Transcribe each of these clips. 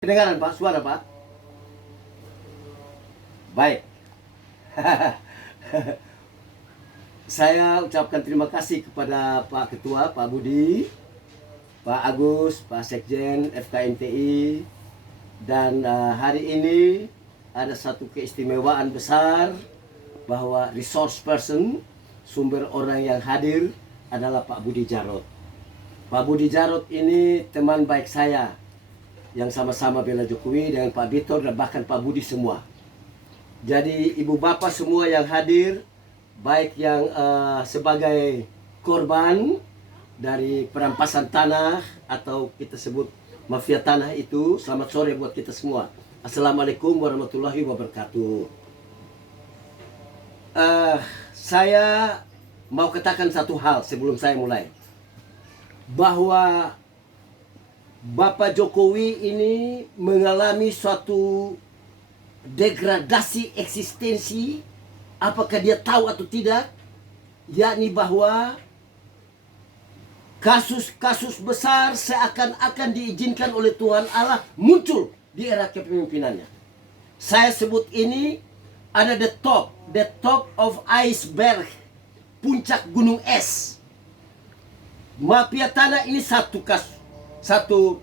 Kedengaran Pak, suara Pak? Baik. Saya ucapkan terima kasih kepada Pak Ketua, Pak Budi, Pak Agus, Pak Sekjen, FKMTI. Dan hari ini ada satu keistimewaan besar bahwa resource person, sumber orang yang hadir adalah Pak Budi Jarot. Pak Budi Jarot ini teman baik saya yang sama-sama bela Jokowi dengan Pak Bitor dan bahkan Pak Budi semua. Jadi ibu bapak semua yang hadir, baik yang sebagai korban dari perampasan tanah atau kita sebut mafia tanah itu, selamat sore buat kita semua. Assalamualaikum warahmatullahi wabarakatuh. Saya mau katakan satu hal sebelum saya mulai, bahwa Bapak Jokowi ini mengalami suatu degradasi eksistensi, apakah dia tahu atau tidak, yakni bahwa kasus-kasus besar seakan-akan diizinkan oleh Tuhan Allah muncul di era kepemimpinannya. Saya sebut ini ada the top of iceberg, puncak gunung es. Mafia tanah ini satu kasus, satu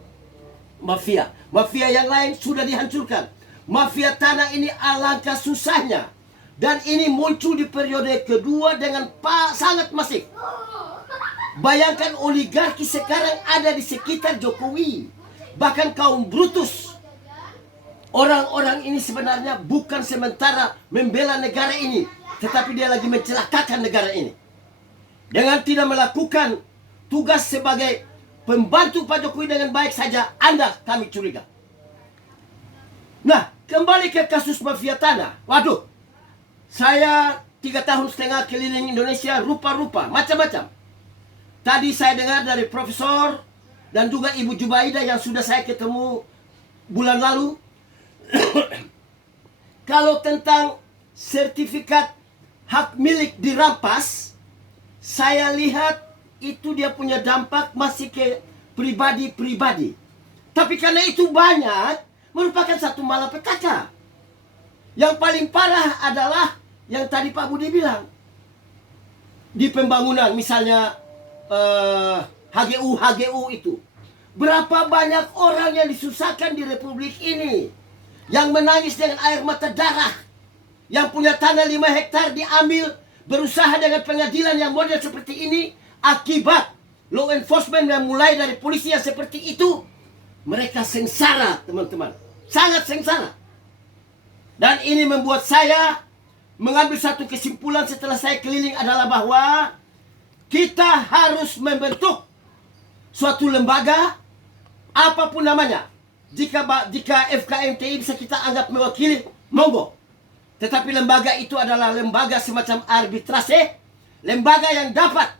mafia. Mafia yang lain sudah dihancurkan. Mafia tanah ini alangkah susahnya. Dan ini muncul di periode kedua dengan sangat masif. Bayangkan oligarki sekarang ada di sekitar Jokowi. Bahkan kaum Brutus. Orang-orang ini sebenarnya bukan sementara membela negara ini, tetapi dia lagi mencelakakan negara ini. Dengan tidak melakukan tugas sebagai pembantu Pak Jokowi dengan baik saja, kami curiga. Nah, kembali ke kasus mafia tanah. Waduh, saya 3,5 tahun keliling Indonesia, rupa-rupa, macam-macam. Tadi saya dengar dari Profesor dan juga Ibu Jubaida yang sudah saya ketemu bulan lalu. Kalau tentang sertifikat hak milik dirampas, saya lihat itu dia punya dampak masih ke pribadi-pribadi. Tapi karena itu banyak, merupakan satu malapetaka. Yang paling parah adalah yang tadi Pak Budi bilang. Di pembangunan misalnya HGU itu. Berapa banyak orang yang disusahkan di Republik ini, yang menangis dengan air mata darah, yang punya tanah 5 hektar diambil, berusaha dengan pengadilan yang model seperti ini, akibat law enforcement yang mulai dari polisi yang seperti itu. Mereka sengsara, teman-teman, sangat sengsara. Dan ini membuat saya mengambil satu kesimpulan setelah saya keliling adalah bahwa kita harus membentuk suatu lembaga, apapun namanya. Jika FKMTI bisa kita anggap mewakili, monggo. Tetapi lembaga itu adalah lembaga semacam arbitrase, lembaga yang dapat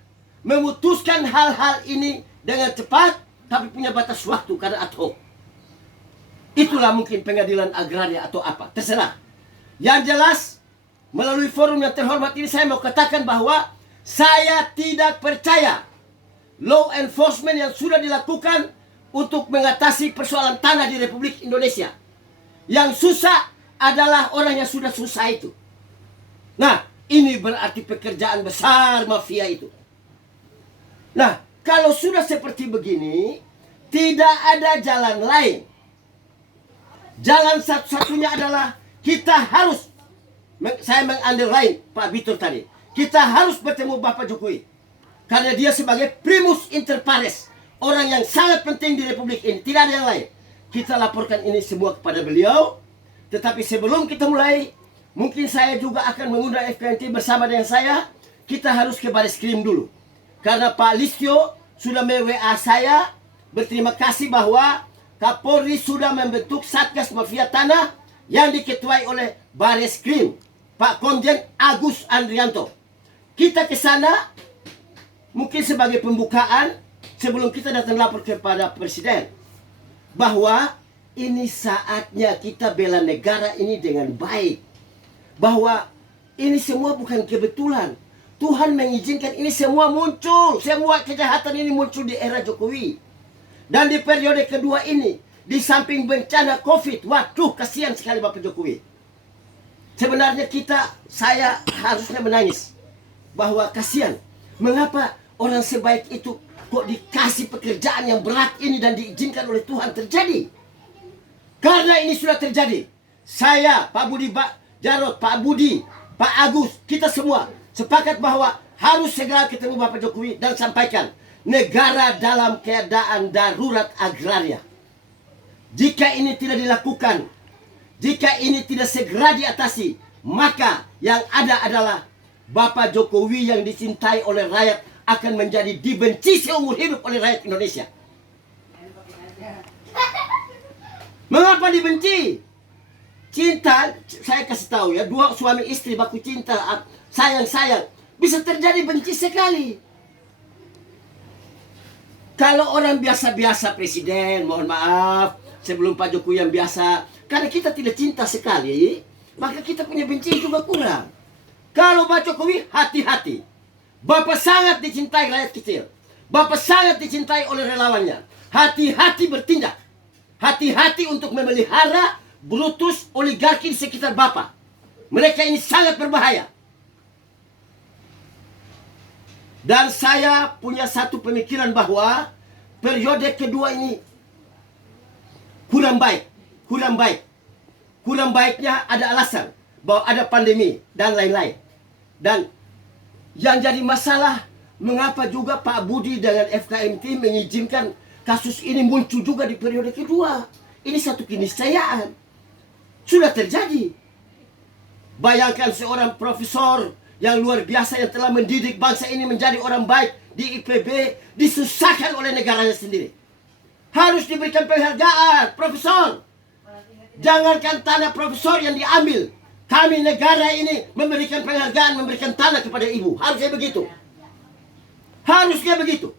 memutuskan hal-hal ini dengan cepat, tapi punya batas waktu karena ad hoc. Itulah mungkin pengadilan agraria atau apa, terserah. Yang jelas, melalui forum yang terhormat ini saya mau katakan bahwa saya tidak percaya law enforcement yang sudah dilakukan untuk mengatasi persoalan tanah di Republik Indonesia. Yang susah adalah orang yang sudah susah itu. Nah, ini berarti pekerjaan besar mafia itu. Nah, kalau sudah seperti begini, tidak ada jalan lain. Jalan satu-satunya adalah kita harus, saya mengunderline Pak Bitor tadi, kita harus bertemu Bapak Jokowi. Karena dia sebagai primus inter pares, orang yang sangat penting di Republik ini, tidak ada yang lain. Kita laporkan ini semua kepada beliau. Tetapi sebelum kita mulai, mungkin saya juga akan mengundang FKMTI bersama dengan saya. Kita harus ke Bareskrim dulu. Karena Pak Listio sudah me-WA saya berterima kasih bahwa Kapolri sudah membentuk Satgas Mafia Tanah yang diketuai oleh Bareskrim, Pak Komjen Agus Andrianto. Kita ke sana mungkin sebagai pembukaan sebelum kita datang lapor kepada Presiden bahwa ini saatnya kita bela negara ini dengan baik. Bahwa ini semua bukan kebetulan. Tuhan mengizinkan ini semua muncul. Semua kejahatan ini muncul di era Jokowi. Dan di periode kedua ini, Di samping bencana COVID, waduh kasihan sekali Bapak Jokowi. Sebenarnya saya harusnya menangis bahwa kasihan. Mengapa orang sebaik itu kok dikasih pekerjaan yang berat ini dan diizinkan oleh Tuhan terjadi? Karena ini sudah terjadi. Saya, Pak Budi, Pak Jarod, Pak Budi, Pak Agus, kita semua sepakat bahwa harus segera ketemu Bapak Jokowi dan sampaikan negara dalam keadaan darurat agraria. Jika ini tidak dilakukan, jika ini tidak segera diatasi, maka yang ada adalah Bapak Jokowi yang dicintai oleh rakyat akan menjadi dibenci seumur hidup oleh rakyat Indonesia. Mengapa dibenci? Cinta, saya kasih tahu ya, dua suami istri baku cinta, sayang-sayang, bisa terjadi benci sekali. Kalau orang biasa-biasa presiden, mohon maaf, sebelum Pak Jokowi yang biasa, karena kita tidak cinta sekali, maka kita punya benci juga kurang. Kalau Pak Jokowi, hati-hati. Bapak sangat dicintai rakyat kecil. Bapak sangat dicintai oleh relawannya. Hati-hati bertindak. Hati-hati untuk memelihara brutus oligarki di sekitar Bapak. Mereka ini sangat berbahaya. Dan saya punya satu pemikiran bahwa periode kedua ini kurang baik. Kurang baiknya ada alasan bahwa ada pandemi dan lain-lain. Dan yang jadi masalah, mengapa juga Pak Budi dengan FKMT mengizinkan kasus ini muncul juga di periode kedua. Ini satu keniscayaan. Sudah terjadi. Bayangkan seorang profesor yang luar biasa yang telah mendidik bangsa ini menjadi orang baik di IPB disusahkan oleh negaranya sendiri. Harus diberikan penghargaan, profesor. Jangankan tanah profesor yang diambil. Kami negara ini memberikan penghargaan, memberikan tanah kepada ibu. Harusnya begitu. Harusnya begitu.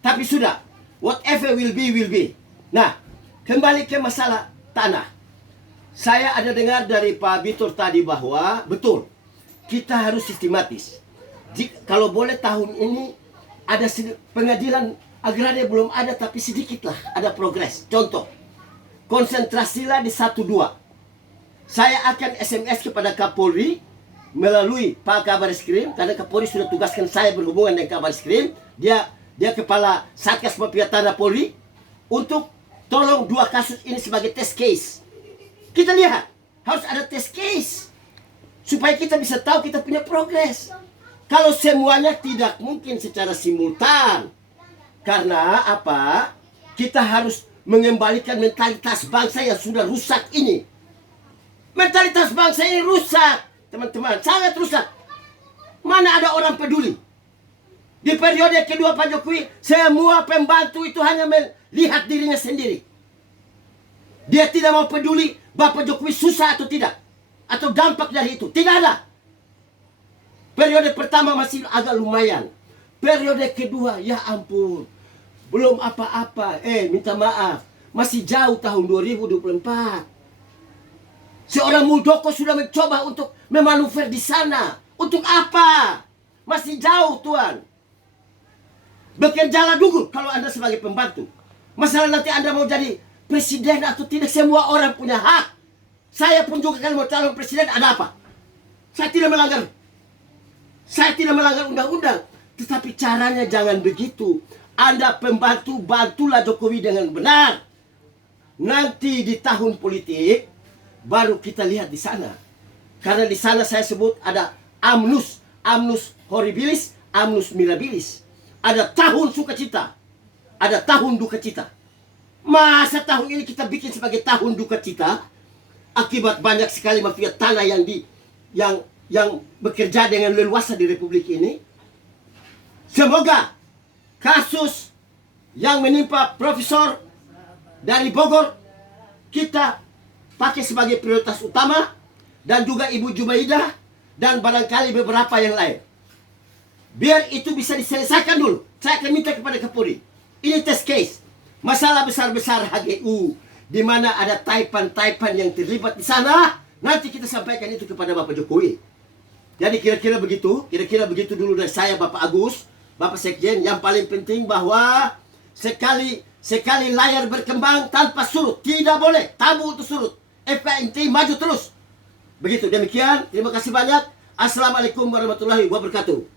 Tapi sudah. Whatever will be, will be. Nah, kembali ke masalah tanah. Saya ada dengar dari Pak Bitur tadi bahwa, betul, kita harus sistematis. Kalau boleh tahun ini, ada pengadilan agraria belum ada, tapi sedikitlah ada progres. Contoh, konsentrasilah di 1-2. Saya akan SMS kepada Kapolri melalui Pak Kabariskrim, karena Kapolri sudah tugaskan saya berhubungan dengan Kabariskrim. Dia kepala Satgas Mafia Tanah Polri, untuk tolong 2 kasus ini sebagai test case. Kita lihat, harus ada test case supaya kita bisa tahu kita punya progres. Kalau semuanya tidak mungkin secara simultan. Karena apa? Kita harus mengembalikan mentalitas bangsa yang sudah rusak ini. Mentalitas bangsa ini rusak, teman-teman, sangat rusak. Mana ada orang peduli? Di periode kedua Pak Jokowi, semua pembantu itu hanya melihat dirinya sendiri. Dia tidak mau peduli Bapak Jokowi susah atau tidak, atau dampak dari itu. Tidak ada. Periode pertama masih agak lumayan. Periode kedua, ya ampun, belum apa-apa. Minta maaf, masih jauh tahun 2024. Seorang Muldoko sudah mencoba untuk memanuver di sana. Untuk apa? Masih jauh, Tuan. Bekerjalah dulu kalau Anda sebagai pembantu. Masalah nanti Anda mau jadi presiden atau tidak, semua orang punya hak. Saya pun juga kalau mau calon presiden, ada apa? Saya tidak melanggar. Saya tidak melanggar undang-undang. Tetapi caranya jangan begitu. Anda pembantu, bantulah Jokowi dengan benar. Nanti di tahun politik, baru kita lihat di sana. Karena di sana saya sebut ada amnus horribilis, amnus mirabilis. Ada tahun sukacita, ada tahun duka cita. Masa tahun ini kita bikin sebagai tahun duka cita akibat banyak sekali mafia tanah yang bekerja dengan leluasa di Republik ini. Semoga kasus yang menimpa profesor dari Bogor kita pakai sebagai prioritas utama, dan juga Ibu Jumaidah dan barangkali beberapa yang lain. Biar itu bisa diselesaikan dulu. Saya akan minta kepada Kapolri. Ini test case. Masalah besar-besar HGU, di mana ada taipan-taipan yang terlibat di sana. Nanti kita sampaikan itu kepada Bapak Jokowi. Jadi kira-kira begitu dulu dari saya, Bapak Agus, Bapak Sekjen. Yang paling penting bahwa Sekali layar berkembang tanpa surut, tidak boleh tabu untuk surut. FKNT maju terus. Begitu, demikian. Terima kasih banyak. Assalamualaikum warahmatullahi wabarakatuh.